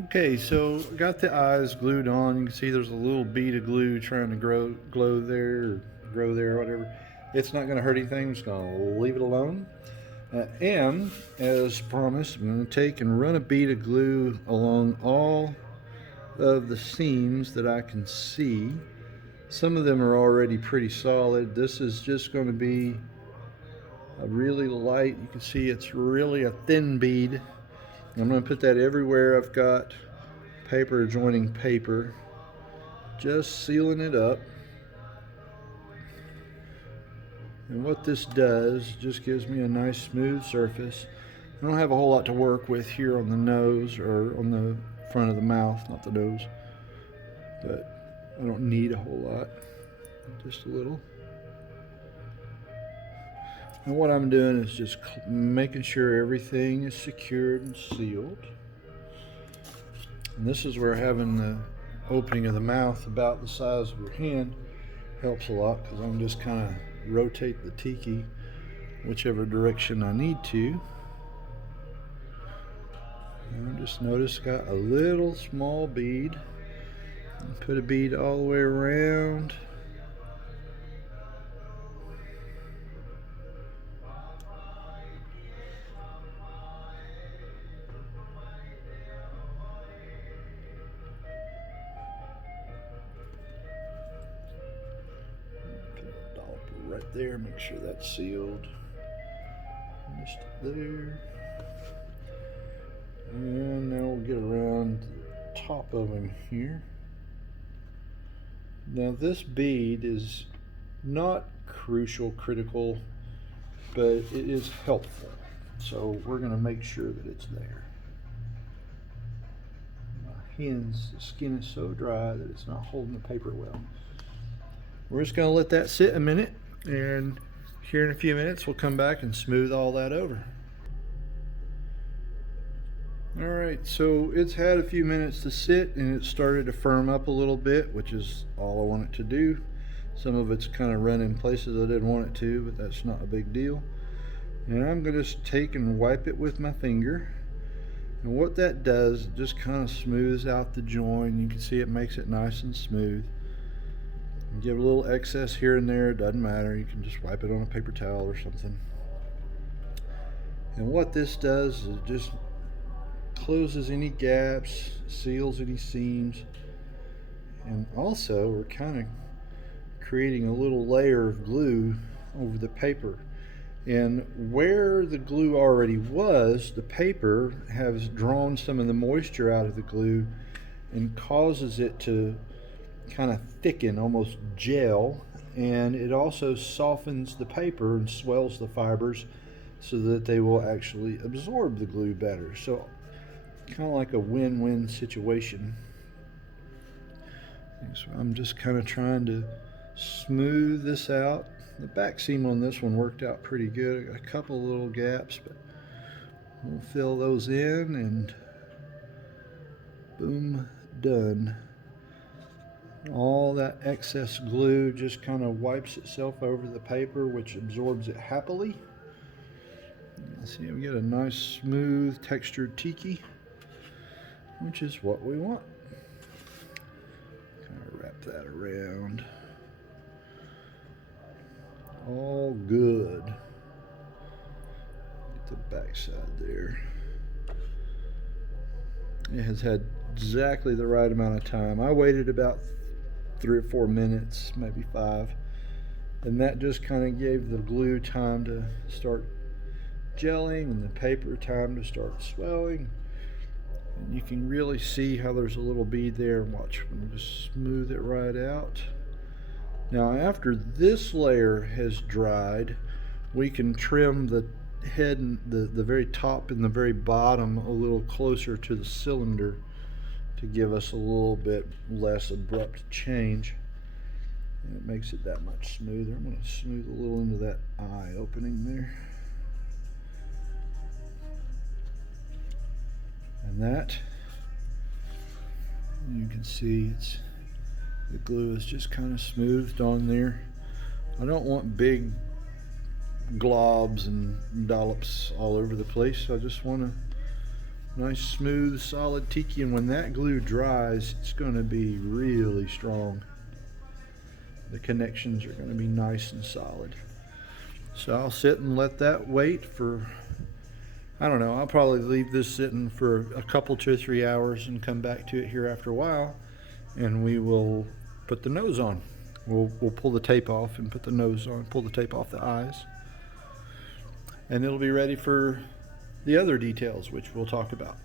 Okay, so I got the eyes glued on. You can see there's a little bead of glue trying to glow there, or grow there, or whatever. It's not going to hurt anything. I'm just going to leave it alone. And as promised, I'm going to take and run a bead of glue along all of the seams that I can see. Some of them are already pretty solid. This is just going to be a really light, you can see it's really a thin bead. I'm going to put that everywhere I've got paper adjoining paper, just sealing it up. And what this does, just gives me a nice smooth surface. I don't have a whole lot to work with here on the nose or on the front of the mouth, not the nose, but I don't need a whole lot, just a little. And what I'm doing is just making sure everything is secured and sealed. And this is where having the opening of the mouth about the size of your hand helps a lot, because I'm just kind of rotate the tiki whichever direction I need to. And just notice got a little small bead. And put a bead all the way around. Put a dollop right there, make sure that's sealed. Just there. And now we'll get around the top of him here. Now this bead is not critical, but it is helpful. So we're going to make sure that it's there. My hands, the skin is so dry that it's not holding the paper well. We're just going to let that sit a minute, and here in a few minutes we'll come back and smooth all that over. Alright, so it's had a few minutes to sit and it started to firm up a little bit, which is all I want it to do. Some of it's kind of run in places I didn't want it to, but that's not a big deal. And I'm going to just take and wipe it with my finger. And what that does, it just kind of smooths out the joint. You can see it makes it nice and smooth. You give a little excess here and there, it doesn't matter. You can just wipe it on a paper towel or something. And what this does is it just closes any gaps, seals any seams, and also we're kind of creating a little layer of glue over the paper. And where the glue already was, the paper has drawn some of the moisture out of the glue and causes it to kind of thicken, almost gel, and it also softens the paper and swells the fibers so that they will actually absorb the glue better. So kind of like a win-win situation. So I'm just kind of trying to smooth this out. The back seam on this one worked out pretty good. I got a couple little gaps, but we'll fill those in and boom, done. All that excess glue just kind of wipes itself over the paper, which absorbs it happily. See, we get a nice smooth textured tiki, which is what we want. Kind of wrap that around. All good. Get the back side there. It has had exactly the right amount of time. I waited about 3 or 4 minutes, maybe 5, and that just kind of gave the glue time to start gelling and the paper time to start swelling. And you can really see how there's a little bead there. Watch, I'm going to just smooth it right out. Now after this layer has dried, we can trim the head and the very top and the very bottom a little closer to the cylinder to give us a little bit less abrupt change. And it makes it that much smoother. I'm going to smooth a little into that eye opening there. And that, you can see the glue is just kind of smoothed on there. I don't want big globs and dollops all over the place. I just want to Nice, smooth, solid tiki, and when that glue dries, it's going to be really strong. The connections are going to be nice and solid. So I'll sit and let that wait for, I don't know, I'll probably leave this sitting for a couple, 2 or 3 hours and come back to it here after a while, and we will put the nose on. We'll pull the tape off and put the nose on, pull the tape off the eyes, and it'll be ready for the other details, which we'll talk about.